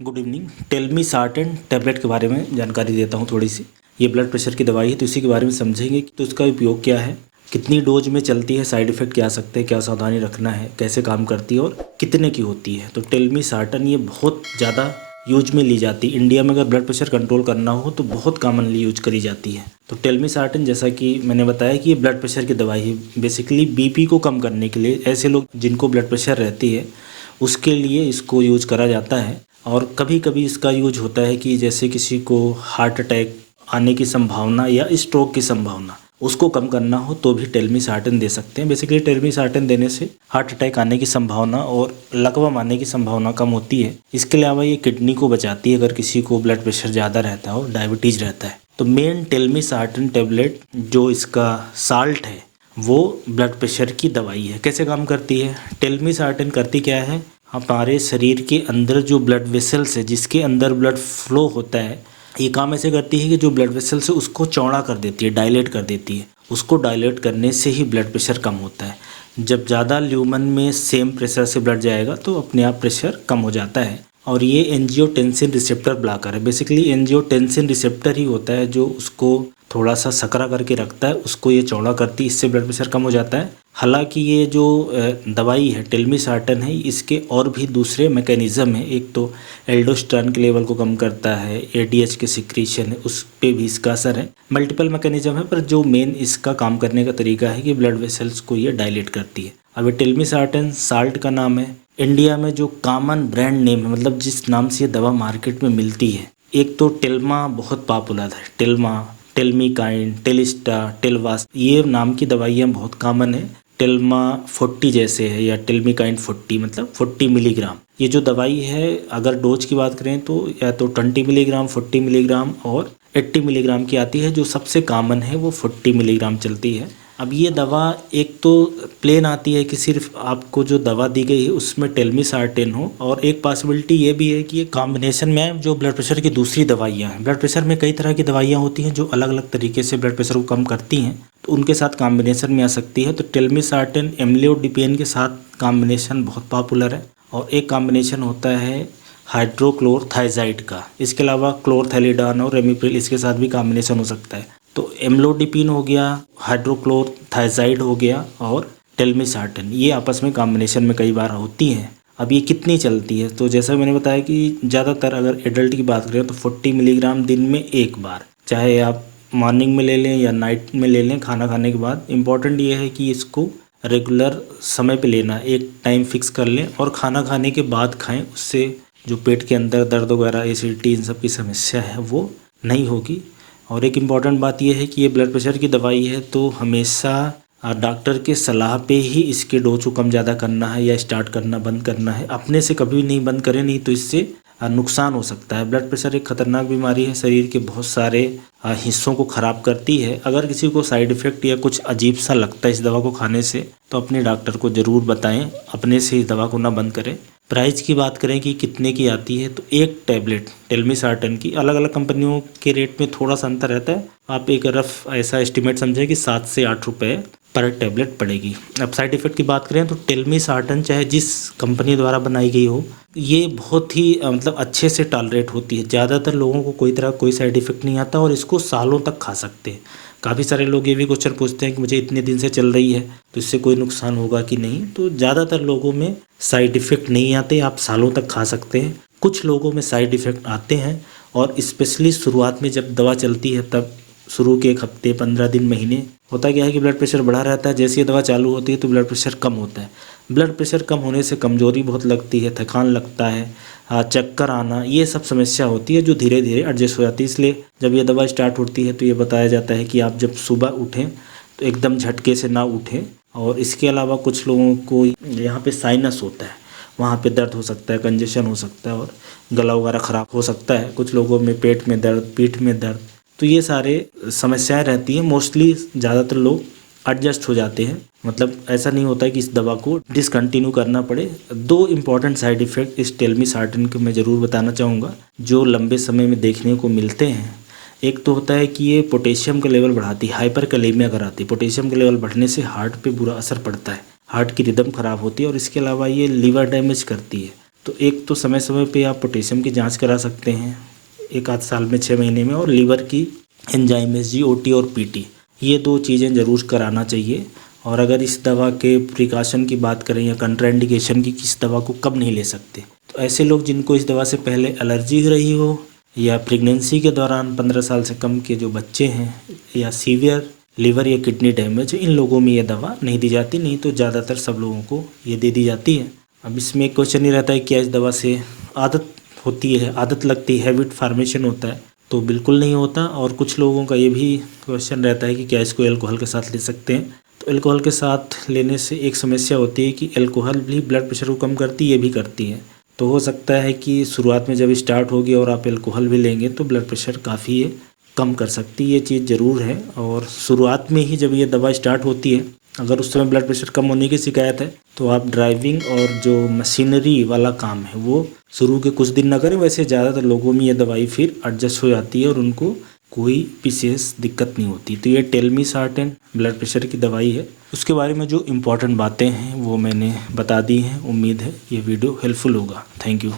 Good evening. टेलमीसार्टेन tablet के बारे में जानकारी देता हूँ थोड़ी सी। ये ब्लड प्रेशर की दवाई है, तो इसी के बारे में समझेंगे कि तो इसका उपयोग क्या है, कितनी डोज में चलती है, साइड इफ़ेक्ट क्या आ सकते हैं, क्या सावधानी रखना है, कैसे काम करती है और कितने की होती है। तो टेलमीसार्टेन ये बहुत ज़्यादा यूज में ली जाती है। इंडिया में अगर ब्लड प्रेशर कंट्रोल करना हो तो बहुत कॉमनली यूज करी जाती है। तो टेलमीसार्टेन, जैसा कि मैंने बताया कि ये ब्लड प्रेशर की दवाई है। बेसिकली बीपी को कम करने के लिए, ऐसे लोग जिनको ब्लड प्रेशर रहती है उसके लिए इसको यूज करा जाता है। और कभी कभी इसका यूज होता है कि जैसे किसी को हार्ट अटैक आने की संभावना या स्ट्रोक की संभावना उसको कम करना हो तो भी टेलमीसार्टेन दे सकते हैं। बेसिकली टेलमीसार्टेन देने से हार्ट अटैक आने की संभावना और लकवा आने की संभावना कम होती है। इसके अलावा ये किडनी को बचाती है अगर किसी को ब्लड प्रेशर ज़्यादा रहता है और डायबिटीज़ रहता है। तो मेन टेलमीसार्टेन टेबलेट जो इसका साल्ट है वो ब्लड प्रेशर की दवाई है। कैसे काम करती है टेलमीसार्टेन? करती क्या है, हमारे शरीर के अंदर जो ब्लड वेसल्स है, जिसके अंदर ब्लड फ्लो होता है, ये काम ऐसे करती है कि जो ब्लड वेसल्स है उसको चौड़ा कर देती है, डायलेट कर देती है। उसको डायलेट करने से ही ब्लड प्रेशर कम होता है। जब ज़्यादा ल्यूमन में सेम प्रेशर से ब्लड जाएगा तो अपने आप प्रेशर कम हो जाता है। और ये एंजियोटेंसिन रिसेप्टर ब्लॉकर है। बेसिकली एंजियोटेंसिन रिसेप्टर ही होता है जो उसको थोड़ा सा सकरा करके रखता है, उसको ये चौड़ा करती है, इससे ब्लड प्रेशर कम हो जाता है। हालांकि ये जो दवाई है टेलमीसार्टेन है, इसके और भी दूसरे मैकेनिज़्म है। एक तो एल्डोस्टेरोन के लेवल को कम करता है, एडीएच के सिक्रीशन है उस पे भी इसका असर है। मल्टीपल मैकेनिज़्म है, पर जो मेन इसका काम करने का तरीका है कि ब्लड वेसल्स को ये डायलेट करती है। अब ये टेलमीसार्टेन साल्ट का नाम है। इंडिया में जो कॉमन ब्रांड नेम है, मतलब जिस नाम से ये दवा मार्केट में मिलती है, एक तो टेल्मा बहुत पॉपुलर है। टेल्मा, टेलमीकाइन, टेलिस्टा, टेलवास, ये नाम की दवाइयाँ बहुत कॉमन है। टेल्मा 40 जैसे है या टेलमीकाइन 40, मतलब 40 मिलीग्राम। ये जो दवाई है अगर डोज की बात करें तो या तो 20 मिलीग्राम, 40 मिलीग्राम और 80 मिलीग्राम की आती है। जो सबसे कॉमन है वो 40 मिलीग्राम चलती है। अब ये दवा एक तो प्लेन आती है कि सिर्फ आपको जो दवा दी गई है उसमें टेलमीसार्टेन हो, और एक पॉसिबिलिटी ये भी है कि ये कॉम्बिनेशन में जो ब्लड प्रेशर की दूसरी दवाइयाँ हैं, ब्लड प्रेशर में कई तरह की दवाइयाँ होती हैं जो अलग अलग तरीके से ब्लड प्रेशर को कम करती हैं, तो उनके साथ कॉम्बिनेशन में आ सकती है। तो टेलमीसार्टेन एम्लियोडिपेन के साथ कॉम्बिनेशन बहुत पॉपुलर है। और एक कॉम्बिनेशन होता है हाइड्रोक्लोरथाइजाइड का। इसके अलावा क्लोरथैलिडान और रेमिप्रिल, इसके साथ भी कॉम्बिनेशन हो सकता है। तो एम्लोडिपिन हो गया, हाइड्रोक्लोरथाइजाइड हो गया और टेलमीसार्टेन, ये आपस में कॉम्बिनेशन में कई बार होती हैं। अब ये कितनी चलती है, तो जैसा मैंने बताया कि ज़्यादातर अगर एडल्ट की बात करें तो 40 मिलीग्राम दिन में एक बार, चाहे आप मॉर्निंग में ले लें या नाइट में ले लें खाना खाने के बाद। इम्पॉर्टेंट ये है कि इसको रेगुलर समय पे लेना, एक टाइम फिक्स कर लें और खाना खाने के बाद खाएं। उससे जो पेट के अंदर दर्द वगैरह, एसिडिटी, इन सब की समस्या है वो नहीं होगी। और एक इम्पॉर्टेंट बात यह है कि ये ब्लड प्रेशर की दवाई है तो हमेशा डॉक्टर के सलाह पे ही इसके डोज को कम ज़्यादा करना है या स्टार्ट करना, बंद करना है। अपने से कभी नहीं बंद करें, नहीं तो इससे नुकसान हो सकता है। ब्लड प्रेशर एक खतरनाक बीमारी है, शरीर के बहुत सारे हिस्सों को ख़राब करती है। अगर किसी को साइड इफ़ेक्ट या कुछ अजीब सा लगता है इस दवा को खाने से तो अपने डॉक्टर को ज़रूर बताएं, अपने से इस दवा को ना बंद करें। प्राइस की बात करें कि कितने की आती है, तो एक टैबलेट टेलमीसार्टेन की अलग अलग कंपनियों के रेट में थोड़ा सा अंतर रहता है। आप एक रफ ऐसा एस्टिमेट समझें कि 7 से 8 रुपये पर टैबलेट पड़ेगी। अब साइड इफ़ेक्ट की बात करें तो टेलमीसार्टेन चाहे जिस कंपनी द्वारा बनाई गई हो, ये बहुत ही मतलब अच्छे से टॉलरेट होती है। ज़्यादातर लोगों को कोई तरह कोई साइड इफ़ेक्ट नहीं आता और इसको सालों तक खा सकते हैं। काफ़ी सारे लोग ये भी क्वेश्चन पूछते हैं कि मुझे इतने दिन से चल रही है तो इससे कोई नुकसान होगा कि नहीं। तो ज़्यादातर लोगों में साइड इफ़ेक्ट नहीं आते, आप सालों तक खा सकते हैं। कुछ लोगों में साइड इफ़ेक्ट आते हैं और स्पेशली शुरुआत में जब दवा चलती है तब शुरू के 1 हफ्ते, 15 दिन, महीने होता क्या है कि ब्लड प्रेशर बढ़ा रहता है। जैसे ये दवा चालू होती है तो ब्लड प्रेशर कम होता है। ब्लड प्रेशर कम होने से कमज़ोरी बहुत लगती है, थकान लगता है, चक्कर आना, ये सब समस्या होती है जो धीरे धीरे एडजस्ट हो जाती है। इसलिए जब ये दवा स्टार्ट होती है तो ये बताया जाता है कि आप जब सुबह उठें तो एकदम झटके से ना उठें। और इसके अलावा कुछ लोगों को यहाँ पे साइनस होता है, वहाँ पे दर्द हो सकता है, कंजेशन हो सकता है और गला वगैरह ख़राब हो सकता है। कुछ लोगों में पेट में दर्द, पीठ में दर्द, तो ये सारे समस्याएं रहती हैं। मोस्टली ज़्यादातर लोग एडजस्ट हो जाते हैं, मतलब ऐसा नहीं होता है कि इस दवा को डिसकंटिन्यू करना पड़े। 2 इम्पॉर्टेंट साइड इफ़ेक्ट इस टेलमीसार्टेन के मैं ज़रूर बताना चाहूँगा जो लंबे समय में देखने को मिलते हैं। एक तो होता है कि ये पोटेशियम का लेवल बढ़ाती है, हाइपरकैलेमिया कराती है। पोटेशियम का लेवल बढ़ने से हार्ट पे बुरा असर पड़ता है, हार्ट की रिदम ख़राब होती है। और इसके अलावा ये लीवर डैमेज करती है। तो एक तो समय समय पे आप पोटेशियम की जांच करा सकते हैं, 1 आध साल में 6 महीने में, और लीवर की एंजाइम SGOT और PT, ये 2 चीज़ें ज़रूर कराना चाहिए। और अगर इस दवा के प्रिकॉशन की बात करें या कंट्राइंडिकेशन की, किस दवा को कब नहीं ले सकते, तो ऐसे लोग जिनको इस दवा से पहले एलर्जी रही हो, या प्रेगनेंसी के दौरान 15 साल से कम के जो बच्चे हैं, या सीवियर लीवर या किडनी डैमेज, इन लोगों में ये दवा नहीं दी जाती, नहीं तो ज़्यादातर सब लोगों को ये दे दी जाती है। अब इसमें एक क्वेश्चन ही रहता है क्या इस दवा से आदत होती है, आदत लगती है, हैबिट फार्मेशन होता है, तो बिल्कुल नहीं होता। और कुछ लोगों का ये भी क्वेश्चन रहता है कि क्या इसको अल्कोहल के साथ ले सकते हैं, तो अल्कोहल के साथ लेने से एक समस्या होती है कि अल्कोहल भी ब्लड प्रेशर को कम करती है, ये भी करती है। तो हो सकता है कि शुरुआत में जब स्टार्ट होगी और आप अल्कोहल भी लेंगे तो ब्लड प्रेशर काफ़ी कम कर सकती है, ये चीज़ ज़रूर है। और शुरुआत में ही जब ये दवा स्टार्ट होती है, अगर उस समय ब्लड प्रेशर कम होने की शिकायत है, तो आप ड्राइविंग और जो मशीनरी वाला काम है वो शुरू के कुछ दिन ना करें। वैसे ज़्यादातर लोगों में ये दवाई फिर एडजस्ट हो जाती है और उनको कोई विशेष दिक्कत नहीं होती। तो ये टेलमिसार्टेन ब्लड प्रेशर की दवाई है। उसके बारे में जो इम्पोर्टेंट बातें हैं वो मैंने बता दी हैं। उम्मीद है ये वीडियो हेल्पफुल होगा। Thank you.